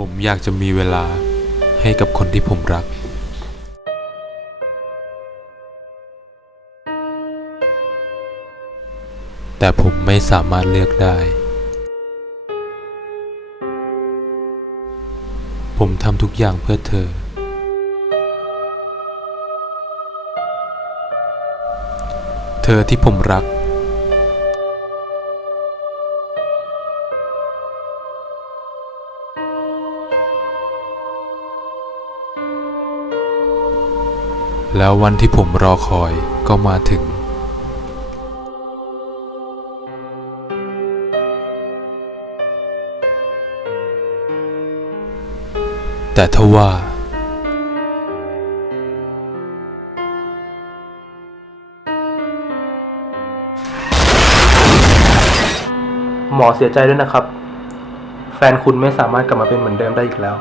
ผมอยากจะมีเวลาให้กับคนที่ผมรัก แต่ผมไม่สามารถเลือกได้ ผมทำทุกอย่างเพื่อเธอ เธอที่ผมรัก แล้ววันที่ผมรอคอยก็มาถึง แต่ทว่า หมอเสียใจด้วยนะครับ แฟนคุณไม่สามารถกลับมาเป็นเหมือนเดิมได้อีกแล้ว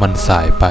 มันสายไป